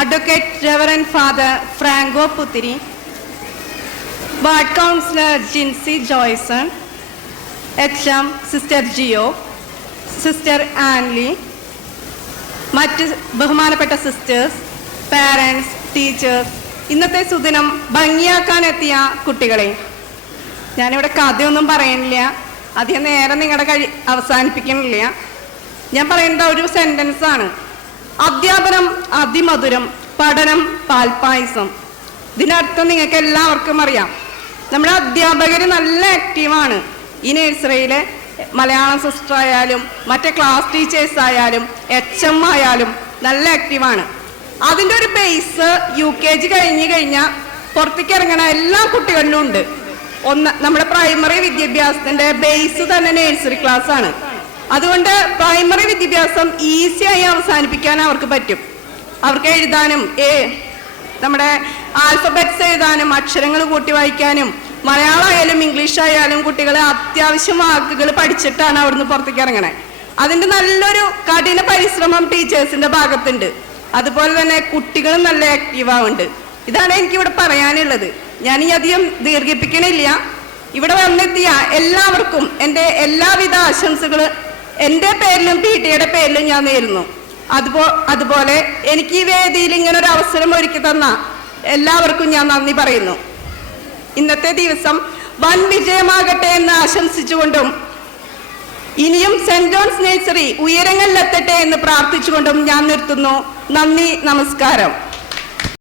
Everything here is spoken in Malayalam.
Advocate Reverend Father Franco Putiri, Ward Councillor Jinsy Joyson, HM Sister Gio, Sister Anli, മറ്റ് ബഹുമാനപ്പെട്ട സിസ്റ്റേഴ്സ്, പാരൻസ്, ടീച്ചേഴ്സ്, ഇന്നത്തെ സുദിനം ഭംഗിയാക്കാനെത്തിയ കുട്ടികളെ, ഞാനിവിടെ കഥയൊന്നും പറയുന്നില്ല, അധികം നേരം നിങ്ങളുടെ അവസാനിപ്പിക്കുന്നില്ല. ഞാൻ പറയുന്നത് ഒരു സെൻറ്റൻസാണ്. അധ്യാപനം അതിമധുരം, പഠനം പാൽപ്പായസം. ഇതിനർത്ഥം നിങ്ങൾക്ക് എല്ലാവർക്കും അറിയാം. നമ്മുടെ അധ്യാപകർ നല്ല ആക്റ്റീവാണ്. ഈ നഴ്സറിയിലെ മലയാളം സിസ്റ്റർ ആയാലും മറ്റേ ക്ലാസ് ടീച്ചേഴ്സ് ആയാലും HM ആയാലും നല്ല ആക്റ്റീവാണ്. അതിൻ്റെ ഒരു ബേസ് UKG കഴിഞ്ഞ് കഴിഞ്ഞാൽ പുറത്തേക്ക് ഇറങ്ങണ എല്ലാ കുട്ടികളിലും ഉണ്ട്. നമ്മുടെ പ്രൈമറി വിദ്യാഭ്യാസത്തിൻ്റെ ബേസ് തന്നെ നഴ്സറി ക്ലാസ് ആണ്. അതുകൊണ്ട് പ്രൈമറി വിദ്യാഭ്യാസം ഈസിയായി അവസാനിപ്പിക്കാൻ അവർക്ക് പറ്റും. അവർക്ക് എഴുതാനും നമ്മുടെ ആൽഫബറ്റ്സ് എഴുതാനും അക്ഷരങ്ങൾ കൂട്ടി വായിക്കാനും മലയാളമായാലും ഇംഗ്ലീഷ് ആയാലും കുട്ടികൾ അത്യാവശ്യം വാക്കുകൾ പഠിച്ചിട്ടാണ് അവിടുന്ന് പുറത്തേക്ക് ഇറങ്ങണേ. അതിൻ്റെ നല്ലൊരു കഠിന പരിശ്രമം ടീച്ചേഴ്സിൻ്റെ ഭാഗത്തുണ്ട്. അതുപോലെ തന്നെ കുട്ടികളും നല്ല ആക്റ്റീവാവുന്നുണ്ട്. ഇതാണ് എനിക്കിവിടെ പറയാനുള്ളത്. ഞാൻ ഈ അധികം ദീർഘിപ്പിക്കണില്ല. ഇവിടെ വന്നെത്തിയ എല്ലാവർക്കും എൻ്റെ എല്ലാവിധ ആശംസകൾ എൻ്റെ പേരിലും PTA പേരിലും ഞാൻ നേരുന്നു. അതുപോലെ എനിക്ക് ഈ വേദിയിൽ ഇങ്ങനൊരു അവസരം ഒരുക്കി തന്ന എല്ലാവർക്കും ഞാൻ നന്ദി പറയുന്നു. ഇന്നത്തെ ദിവസം വൻ വിജയമാകട്ടെ എന്ന് ആശംസിച്ചുകൊണ്ടും ഇനിയും സെന്റ് ജോൺസ് നഴ്സറി ഉയരങ്ങളിലെത്തട്ടെ എന്ന് പ്രാർത്ഥിച്ചുകൊണ്ടും ഞാൻ നിർത്തുന്നു. നന്ദി, നമസ്കാരം.